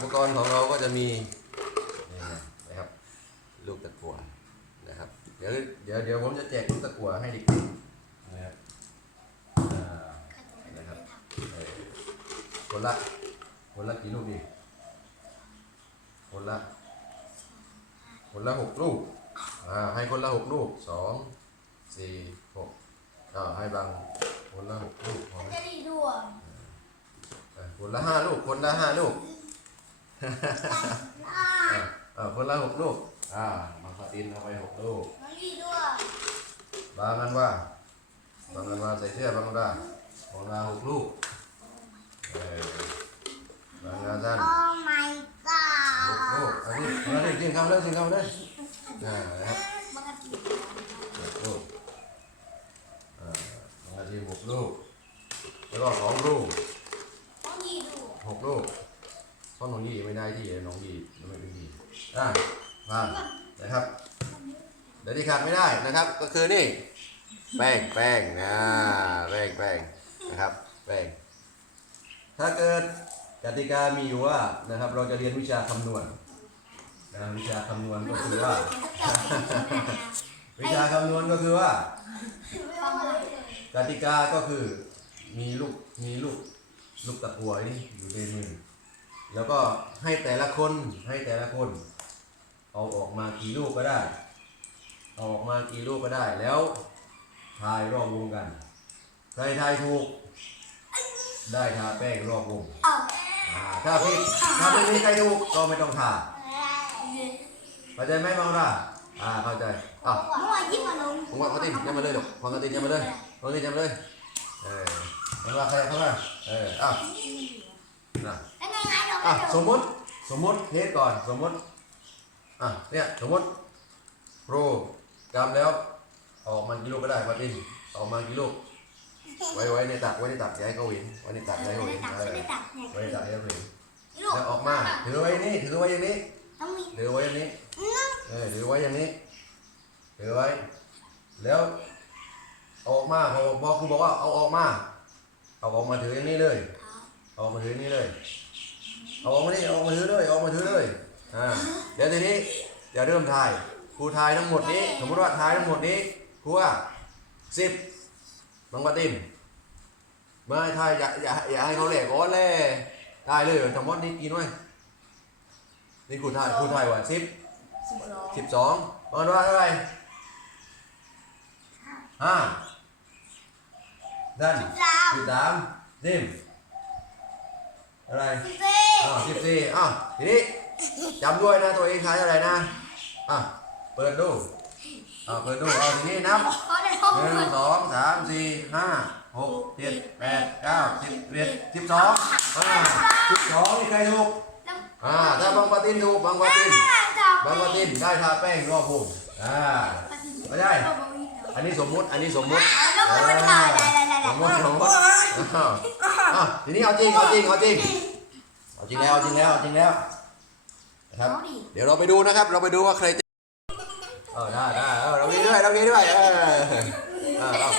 อุปกรณ์ของเราก็จะมีนี่นะครับลูกตะกั่วนะครับ เดี๋ยวเดี๋ยวเดี๋ยวผมจะแจกลูกตะกั่วให้เด็กๆนะครับอ่านะครับเออคนละคนละกี่ลูกดีคนละคนละหกลูกอ่าให้คนละหกลูกสองสี่หกอ่าให้บางคนละหกลูกพอไหมจะดีด้วยอะคนละห้าลูกคนละห้าลูก อ่าอ่าอ่าคนละหกลูก อ่าบางปะตินเอาไปหกลูกมันดีด้วยบางกันว่า บางกันว่าใส่เสื้อบางกันว่าของเราหกลูกเออบางกันสั้นโอ้ my หกลูกอันนี้อันนี้กินข้าวเลยกินข้าวเลยอ่านะครับหกลูก อ่าบางทีหกลูก แล้วก็สองลูกต้องดีด้วยหกลูก ราะน้องยีไม่ได้ที่น้องยีไม่เป็นยีอะมานะครับเดี๋ยวที่ขาดไม่ได้นะครับ ก็คือนี่ แป้งแป้งนะแป้งแป้งนะครับแป้งถ้าเกิดกติกามีอยู่ว่านะครับ เราจะเรียนวิชาคำนวณนะวิชาคำนวณก็คือว่า วิชาคำนวณก็คือว่า กติกาก็คือมีลูกมีลูกลูกตะกัวนี่อยู่ในมือ แล้วก็ให้แต่ละคนให้แต่ละคน เอาออกมากี่ลูกก็ได้ เอาออกมากี่ลูกก็ได้แล้วทายรอบวงกัน ใครทายถูก ได้ทาแป้งรอบวงเอาอ่าถ้าผิดถ้าไม่มีใครถูกก็ไม่ต้องทาเข้าใจไหมมังราอ่าเข้าใจอะเมื่อวายิ้มมาลงผมว่าเขาตินยังมาเลยลูกฟังเขาตินยังมาเลยฟังตินยังมาเลยเออมันว่าใครเข้ามาเอออะนะ อะไม่สมมติสมมติเทสก่อนสมมติอะเนี่ยสมมติโปรกำแล้ว ออกมากี่ลูกก็ได้มาตินออกมากี่ลูกไว้ไว้ในตักไว้ในตักอย่าให้เขาเห็นไว้ในตักอย่าให้เขาไม่เห็นตักเออไม่ตักไว้ในตักอย่าให้เขาเห็นลูกแล้วออกมาถือไว้อย่างนี้ถือไว้อย่างนี้ต้องมีถือไว้อย่างนี้เออถือไว้อย่างนี้ถือไว้ แล้วเอาออกมาพอพอครูบอกว่าเอาออกมาเอาออกมาถืออย่างนี้เลยเอาออกมาถืออย่างนี้เลย เอาออกมานี่เอาออกมาถือเลยเอาออกมาถือเลยอ่าเดี๋ยวทีนี้เดี๋ยวเริ่มทายครูทายทั้งหมดนี้ สมมติว่าทายทั้งหมดนี้ครูว่าสิบบังปะตินมาให้ทายอย่าอย่าอย่าให้เขาแหลกก้อนเลยทายเลยทั้งหมดนี้กี่หน่วยนี่ครูทายครูทายว่าสิบสิบสองสิบสองมันว่าเท่าไหร่ห้าด้านสิบสามสิบสามสิบอะไรสิบสี่ อ่าสิบสี่อะทีนี้จำด้วยนะตัวเองใช้อะไรนะ อะ เปิดดู อ่าเปิดดูเอาทีนี้นับเขาได้ห้องหนึ่งเลยสองสามสี่ห้าหกเจ็ดแปดเก้าสิบสิบเอ็ดสิบสองอ่าสิบสองนี่ใครถูกอ่าถ้าบางปะตินถูกบางปะตินบางปะตินได้ทาแป้งรอบพุงอ่าไม่ได้ อันนี้สมมุติ อันนี้สมมุติแล้วมันไม่ได้ได้ได้ได้สมมุติสมมุติอ้าวอ้าวทีนี้เอาจริงเอาจริงเอาจริง เอาจริงแล้วเอาจริงแล้วเอาจริงแล้วนะครับเดี๋ยวเราไปดูนะครับ เราไปดูว่าใครจะเออได้ได้เออเราดีด้วยเราดีด้วยเออเออเอา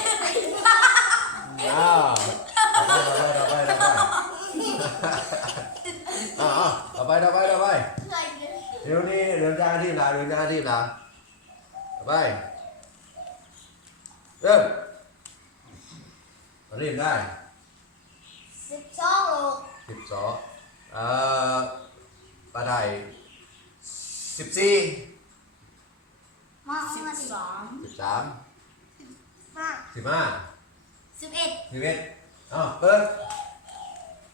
อ้าวต่อไปต่อไปต่อไปต่อไปอ้าวอ้าวต่อไปต่อไปต่อไปเดี๋ยวนี้เดี๋ยวจ้างที่ลาเดี๋ยวจ้างที่ลาไปเริ่มเรียนได้สิบสองลูกสิบสอง เอ่อปลาไทยสิบสี่มาสิบสองสิบสามห้าสิบห้าสิบเอ็ดสิบเอ็ดอ้าวเปิด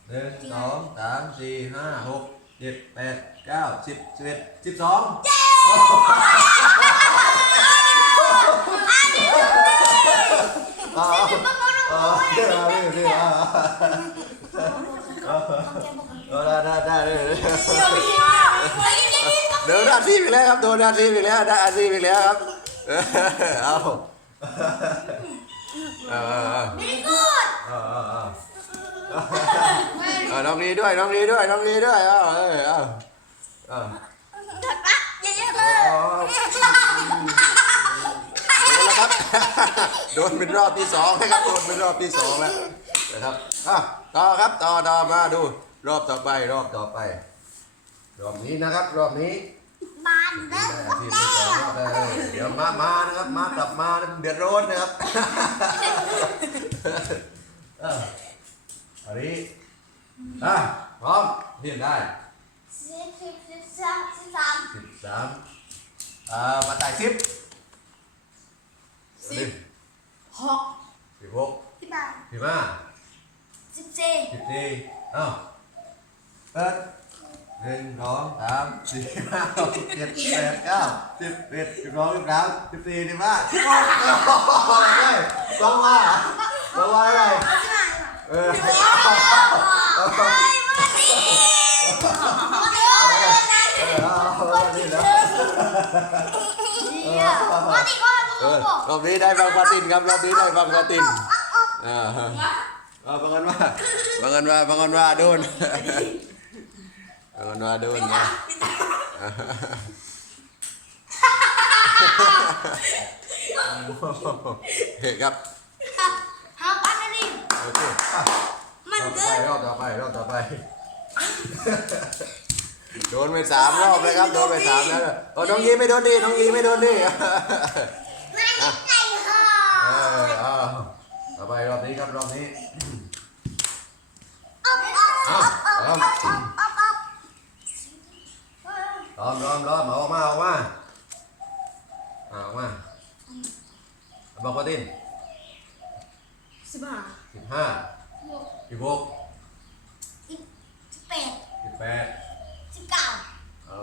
หนึ่งสองสามสี่ห้าหกเจ็ดแปดเก้าสิบสิบเอ็ดสิบสองอ๋ออ๋อเดี๋ยวเดี๋ยวเดี๋ยวเออ ได้ได้ได้ได้เดี๋ยวได้อาชีพอีกแล้วครับโดนอาชีพอีกแล้วได้อาชีพอีกแล้วครับเอาเออนี่กูดเออเออเออน้องดีด้วยน้องดีด้วยน้องดีด้วยเอาเออเอาเอาถัดปะเยอะๆเลยโดนแล้วครับโดนเป็นรอบที่สองนะครับโดนเป็นรอบที่สองแล้วนะครับอะต่อครับต่อต่อมาดู รอบต่อไปรอบต่อไป รอบนี้นะครับ รอบนี้บานเด้อได้อาชีพที่สองรอบได้เลยเดี๋ยวมามานะครับมากลับมาเดือดร้อนนะครับเอออันนี้อะพร้อมเรียนได้สิบสิบสิบสามสิบสามสิบสามอ่ามาต่ายสิบสิบหกสิบหกสิบแปดสิบห้าสิบสี่สิบสี่เอ้า เปิดหนึ่งสองสามสี่ห้าหกเจ็ดแปดเก้าสิบเอ็ดสิบสองสิบสามสิบสี่สิบห้าสิบหกได้สองว่าสองว่าอะไรเอาที่ไหนมาเออเฮ้ยมาดิมาดิโอ้ยนะเออเอาเอานี่แล้วเดี๋ยวมาดิก่อนเอมึองบอกรอบนี้ได้ฟังฟาตินครับรอบนี้ได้ฟังฟาตินอ่าเอาบังกันว่าบังกันว่าบังกันว่าโดน บังกันว่าโดนนะเฮ้ยครับหาปันนั่นนี่โอเคอะมันรอบเกิต่อนไปรอบต่อไปรอบต่อไป โดนไปสามรอบเลยครับ โดนไปสามแล้วโอ้น้องยีไม่โดนดิ น้องยีไม่โดนดิไม่ได้ไก่ห่อเออเอาต่อไปรอบนี้ครับรอบนี้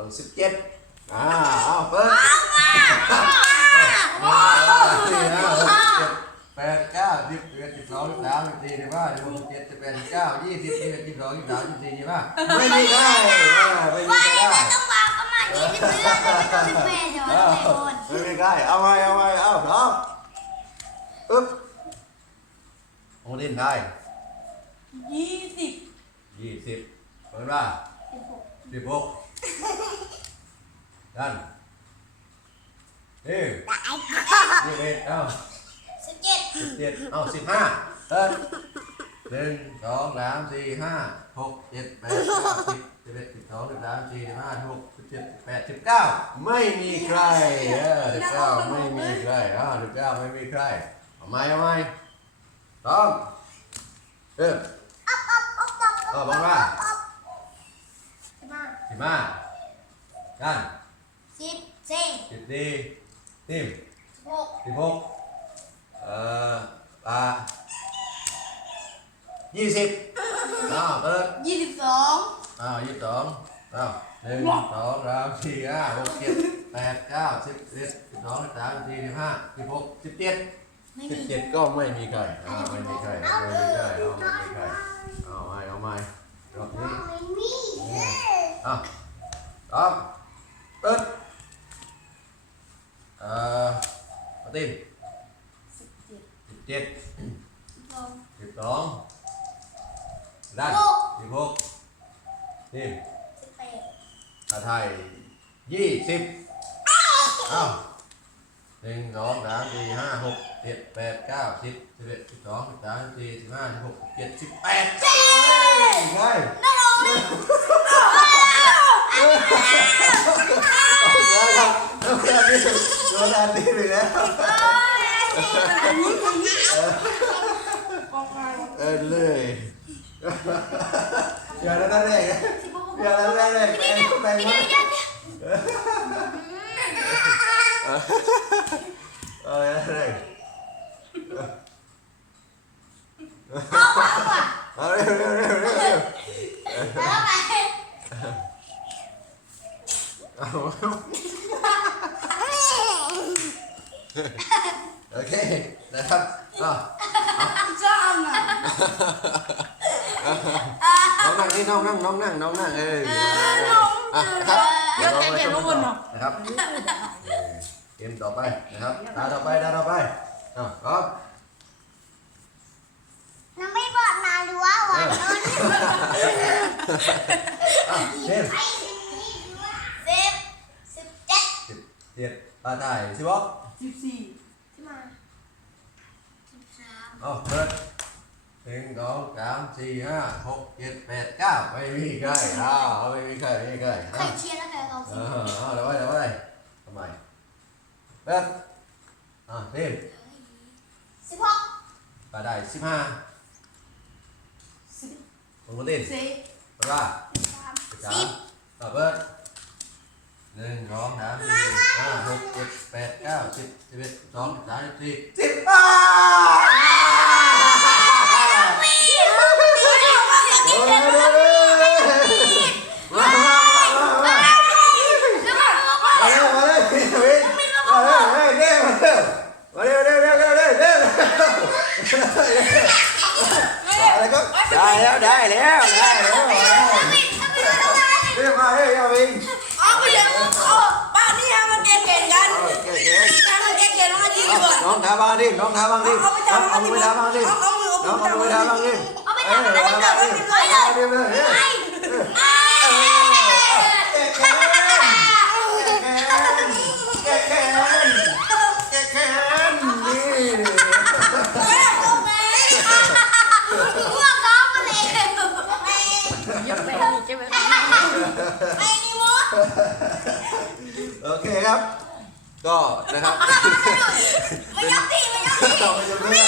อาสิบเจ็ดอ่าเอาเปิดเอามาสี่ห้าหกเจ็ดแปดเก้าสิบสิบเอ็ดสิบสองสิบสามสิบสี่สิบห้าสิบหกสิบเจ็ดสิบแปดสิบเก้ายี่สิบยี่สิบเอ็ดยี่สิบสองยี่สิบสามยี่สิบสี่ยี่สิบห้าไม่มีได้ไม่มีว่าได้ยังไงต้องวางประมาณยี่สิบเดือนเลยไม่ต้องสิบแปดเดี๋ยวมันไม่โดนไม่มีได้เอาไว้เอาไว้เอาพร้อมอึ๊บโอ้ดินได้ยี่สิบยี่สิบเปิดว่าสิบหก สิบหกดันนี่ยี่สิบเอ็ดเอ้าสิบเจ็ดสิบเจ็ดเอ้าสิบห้าเอิ้นหนึ่งสองสามสี่ห้าหกเจ็ดแปดเก้าสิบสิบเอ็ดสิบสองสิบสามสิบสี่สิบห้าสิบหกสิบเจ็ดสิบแปดสิบเก้าไม่มีใครเออสิบเก้าไม่มีใครอ่าสิบเก้าไม่มีใครเอาไหมเอาไหมต้องเอออ๊อบอ๊อบอ๊อบอ๊อบเออบอกว่าสิบห้าสิบห้ากัน สิบสี่สิบสี่สิบสิบหกสิบหกเอ่อปลายี่สิบอ้าวเปิดยี่สิบสองอ้าวยี่สิบสองอ้าวหนึ่งสองสามสี่ห้าหกเจ็ดแปดเก้าสิบสิบเอ็ดสิบสองสิบสามสิบสี่สิบห้าสิบหกสิบเจ็ดไม่สิบมี เจ็ดก็ไม่มีใครอ่าไม่มีใครไม่มีใครเอาไม่มีใครเอาไม่เอาไม่รอบนี้ ไม่มีอะพร้อมเปิด เอ่อมาตินสิบเจ็ดสิบเจ็ดสิบสองสิบสองด้านหกสิบหกทีมสิบแปดอาไทยยี่สิบอ้าวหนึ่งสองสามสี่ห้าหกเจ็ดแปดเก้าสิบสิบเอ็ดสิบสองสิบสามสิบสี่สิบห้าสิบหกสิบเจ็ดสิบแปดใช่ใช่เอาแล้วครับเอาแล้วนี่ โดนอันนี้ไปแล้วเออเลยอย่าแล้วนั่นเองอย่าแล้วนั่นเองแปลงแปลงมาเออนั่นเองเอาเร็วเร็วเร็วเร็วเร็วแล้วไงเอา โอเคนะครับอะจ้างอะน้องนั่งนี่น้องนั่งน้องนั่งน้องนั่งเอออะครับเดี๋ยวใจเย็นทุกคนเนาะนะครับเกมต่อไปนะครับตาต่อไปตาต่อไปอะพร้อมน้องไม่บอกนาหรือว่าหวานนนอะเช่นสิบสิบเจ็ดสิบเจ็ดปลาไทยสิบหก สิบสี่ที่มาสิบสามเอาเปิดหนึ่งสองสามสี่ห้าหกเจ็ดแปดเก้าไม่มีใครอ้าวไม่มีใครไม่มีใครใครอ้าวเชียร์แล้วใครเอาเอสิอเอาเดี๋ยวไว้เดี๋ยวไว้ทำไมเริ่มอะเริ่มสิบหกไปได้สิบห้าลงมาเล่นสี่ไปว่าสามสาสิมบต่อเบิร์ด หนึ่งสองสามสี่ห้าหกเจ็ดแปดเก้าสิบสิบเอ็ดสองสามสี่สิบห้าโอ้ยมาเลยมามามามา แล้วก็บอกว่า มาเลยมาเลยพี่พี่มาเลยมาเลยเร็วมาเร็วเร็วเร็วเร็วเร็วเร็วอะไรก็ได้แล้วได้แล้วได้แล้วเร็วมาเร็วเอาวิ่ง เอาไปเลยเอาป้านี่ฮะมันเก่งเก่งกัน เอาเก่งเก่ง ถ้ามันเก่งเก่งมันก็ยิง เอา ดีกว่า น้องท้า บ้างดิน้องท้าบ้างดิเอาไปเอาทำเอามือท้าบ้างดิเอาเอามือน้องเอเอามือท้าบ้างดิเอาไปเออทำอะไรเอากันบ้างดิเอาดิเลยเฮ้ยแก่แก่แก่แก่แก่นี่พวกน้องมาเลยไอ้โอเคครับ ก็นะครับ ไม่ยอมตีไม่ยอมตี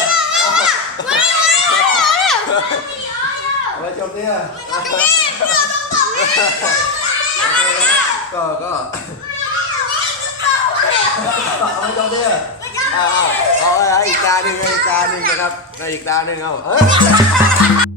เอาไปจบเนี่ยเอาไปจบเนี่ยก็ก็เอาไปจบเนี่ยเอาเอาเอาอีกตาหนึ่งอีกตาหนึ่งนะครับอีกตาหนึ่งเอาเออ